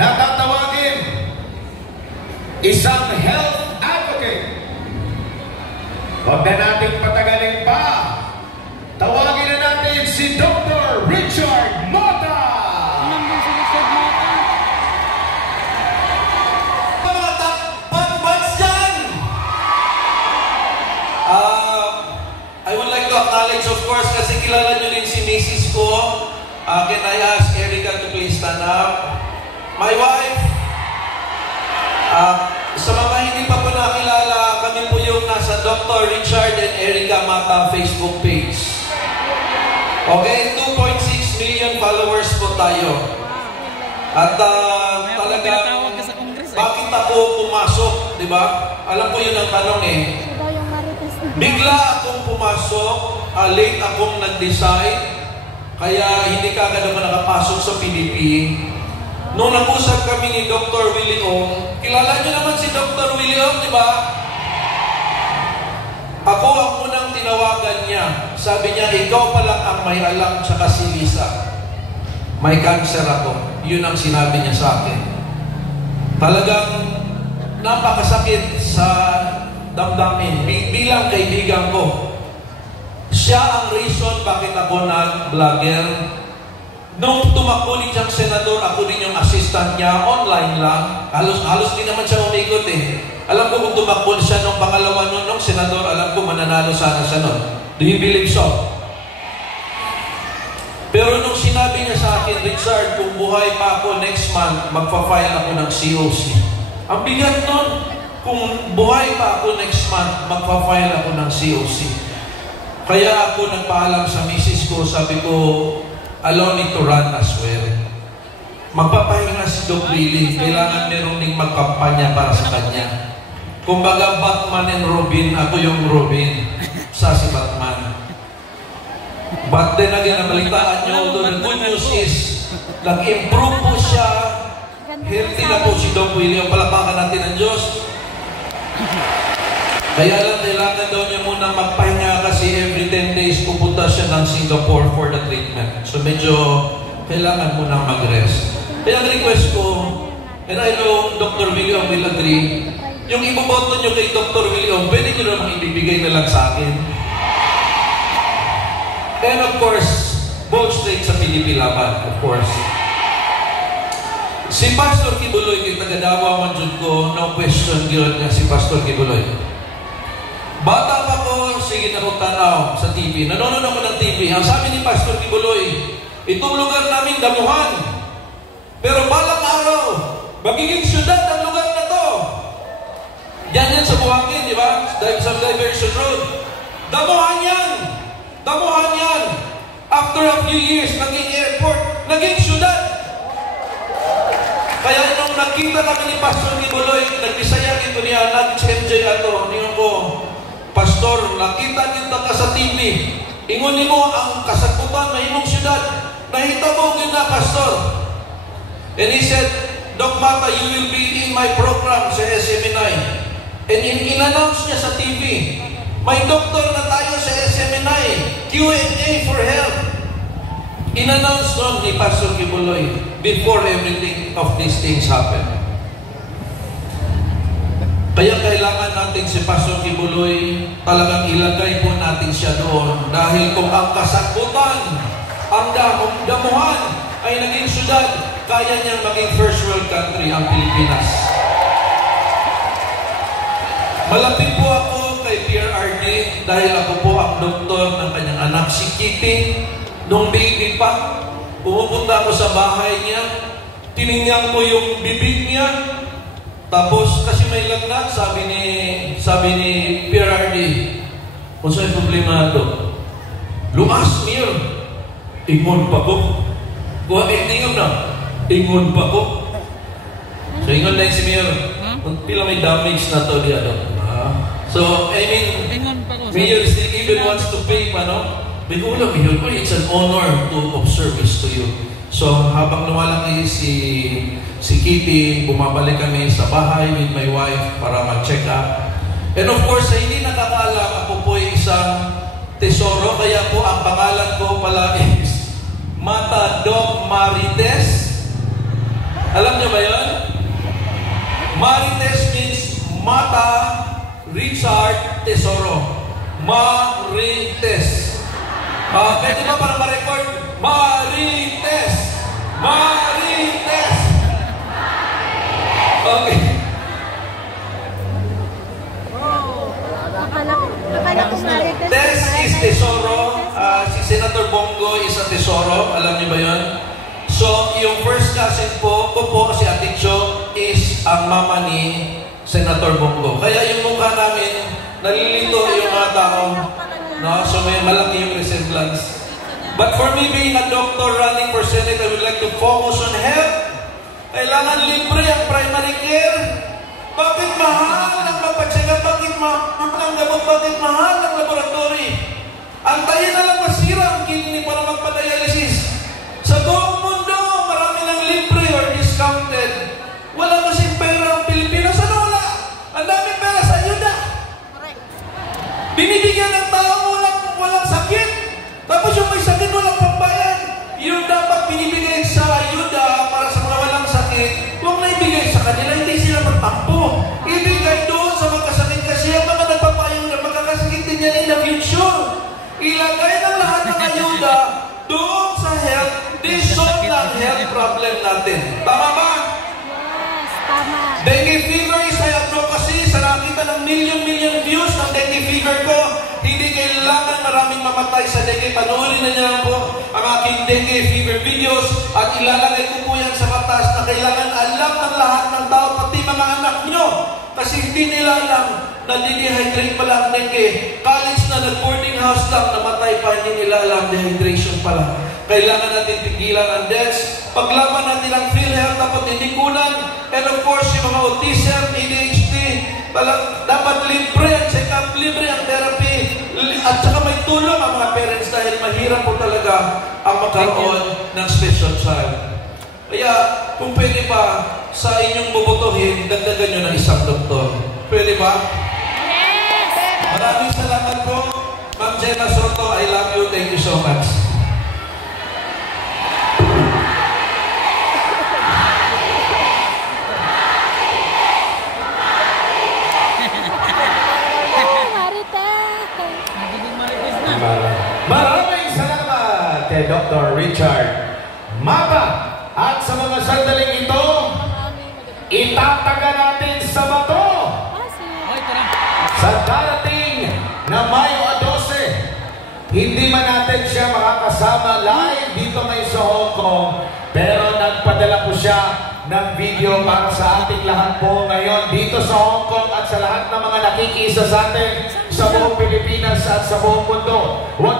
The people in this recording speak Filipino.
na tatawagin isang health advocate. Huwag na nating patagalin pa. Tawagin na natin si Dr. Richard Mata. Mga takpan-bats dyan! I would like to acknowledge, of course, kasi kilala nyo din si Mrs. ko. Can I ask Erica to please stand up? My wife. Sa mga hindi pa po nakilala, kami po yung nasa Dr. Richard and Erica Mata Facebook page. Okay, 2.6 million followers po tayo. At talagang, bakit ako pumasok, di ba? Alam ko yun ang tanong eh. Bigla akong pumasok, late akong nag-decide, kaya hindi ka agad naman nakapasok sa PDP. Noong nag-usap kami ni Dr. Willie Ong, kilala niyo naman si Dr. Willie Ong, di ba? Ako ang unang tinawagan niya. Sabi niya, ikaw pa lang ang may alam, tsaka si Lisa. May cancer ako. Yun ang sinabi niya sa akin. Talagang napakasakit sa damdamin. Bilang kaibigan ko, siya ang reason bakit ako nag-vlogger. Nung tumakbo ni siyang senador, ako din yung assistant niya, online lang. Halos din naman siya umikot eh. Alam ko kung tumakbo siya nung pangalawa nung senador, alam ko mananalo sana siya nun. Do you believe so? Pero nung sinabi niya sa akin, Richard, kung buhay pa ako next month, magpa-file ako ng COC. Ang bigat nun, kung buhay pa ako next month, magpa-file ako ng COC. Kaya ako nagpaalam sa misis ko, sabi ko, allow me to run as well. Magpapahinga si Doc Willie. Kailangan meron ding magkampanya para sa kanya. Kumbaga, Batman and Robin, ako yung Robin. Sa si Batman. But then again, nabalitaan nyo, the good news is, nag-improve po siya. Healthy na po si Doc Willie. Palapakan natin ang Diyos. Kaya lang, kailangan daw niya muna magpahinga kasi every 10 days pupunta siya ng Singapore for the treatment. So medyo kailangan muna mag-rest. Kaya ang request ko, and I know Dr. William will agree, yung iboboto nyo kay Dr. William, pwede nyo namang ibibigay na lang sa akin. And of course, vote straight sa PDP laban, of course. Si Pastor Kibuloy, kay Tagadawa man dyan ko, no question yun nga si Pastor Kibuloy. Bata pa ko, sige na ko tanaw sa TV. Nanonood ako ng TV. Ang sabi ni Pastor Kibuloy, itong lugar namin damuhan. Pero balang araw, magiging syudad ang lugar na to. Yan sa Buhangin, di ba? Sa Diversion Road. Damuhan yan. Damuhan yan. After a few years, naging airport, naging syudad. Kaya nung nakita kami ni Pastor Kibuloy, nag-Bisaya ito niya, nag-MJ ato, niyo ko, Pastor, nakita kita ka sa TV. Ingon mo ang kasagutan na imong syudad. Nahita mo yun na, Pastor. And he said, Doc Mata, you will be in my program sa SMNI. And in-announce niya sa TV, may doktor na tayo sa SMNI. Q&A for help. In-announce nun ni Pastor Kibuloy before everything of these things happen. Kaya kailangan natin si Pastor Kibuloy, talagang ilagay po natin siya doon. Dahil kung ang kasagutan, ang damuhan ay naging syudad, kaya niyang maging first world country ang Pilipinas. Malapit po ako kay PRRD dahil ako po ang doktor ng kanyang anak, si Kitty. Nung baby pa, pumupunta ako sa bahay niya, tinignan ko yung bibig niya. Tapos, kasi may lagnat, sabi ni PRRD, kung sa'yo problema ito, lumas niyo. Ingon pa ko. Kuha, ingon na. Ingon pa ko. So, ingon na yung si Mayor. Pila may damage na ito diya. So, I mean, Mayor still even wants to pay pa, no? Bigula, Mayor, it's an honor of service to you. So, habang lumalaki si Kitty, bumabalik kami sa bahay with my wife para mag-check up. And of course, hindi nakakaalam, ako po ay isang tesoro, kaya po ang pangalan ko pala is Mata Doc Marites. Alam niyo ba yun? Marites means Mata Richard Tesoro. Marites. Pwede ba para ma-record? Marites. Marites. Okay. Tes is tesoro. Si Senator Bongo is a tesoro. Alam niyo ba yun? So, yung first cousin ko po, si Ate Cho, is ang mama ni Senator Bongo. Kaya yung mukha namin, nalilito yung mga tao. No? So, may malaki yung resemblance. But for me, being a doctor running for Senate, I would like to focus on health. Kailangan libre ang primary care. Bakit mahal ang magpacheck-up? Bakit mahal ang gamot? Bakit mahal ang laboratory? Antayin na lang masira ang kidney para magpa-dialysis. Sa buong mundo, marami ng libre or discounted. Wala kasing pera ang Pilipinas. Ano wala? Ang daming pera sa ayuda. Binibigyan ng tao walang sakit. Tapos yung may sakit, walang pambayad. Yung dapat binibigay sa ayuda para sa mga walang sakit, huwag na ibigay sa kanila, hindi sila magtampo. Ibigay doon sa magkasakit kasi ang mga nagpapayong na magkakasakit din yan in the future. Ilagay ng lahat ng ayuda doon sa health, dissolve ng health problem natin. Tama ba? Yes, tama. Dengue fever is high advocacy. Sa nakita ng million views ng dengue fever ko, hindi kailangan maraming mamatay sa dengue. Panoorin na niyo po ang aking dengue fever videos at ilalagay ko po yan sa batas na kailangan alam ng lahat ng tao, pati mga anak nyo. Kasi hindi nila alam na dehydrate pala ang dengue. College na nag-boarding house lang, namatay pa, hindi nila alam dehydration pala. Kailangan natin pigilan ang deaths. Paglaban natin ang PhilHealth, dapat hindi kulang. And of course, yung mga autism, ADHD, dapat libre ang check-up, libre ang therapy, at saka may tulong ang mga parents dahil mahirap po talaga ang magkaroon ng special child. Kaya, kung pwede ba, sa inyong bubutuhin, dagdagan nyo ng isang doktor. Pwede ba? Yes! Maraming salamat po. Ma'am Jenna Soto, I love you. Thank you so much. Maraming salamat kay Dr. Richard Mata. At sa mga sandaling ito, itataga natin sa bato sa darating na Mayo 12. Hindi man natin siya makakasama live dito ngayon sa Hong Kong, pero nagpadala po siya ng video para sa ating lahat po ngayon dito sa Hong Kong at sa lahat ng mga nakikisa sa atin sa buong Pilipinas at sa buong mundo. Huwag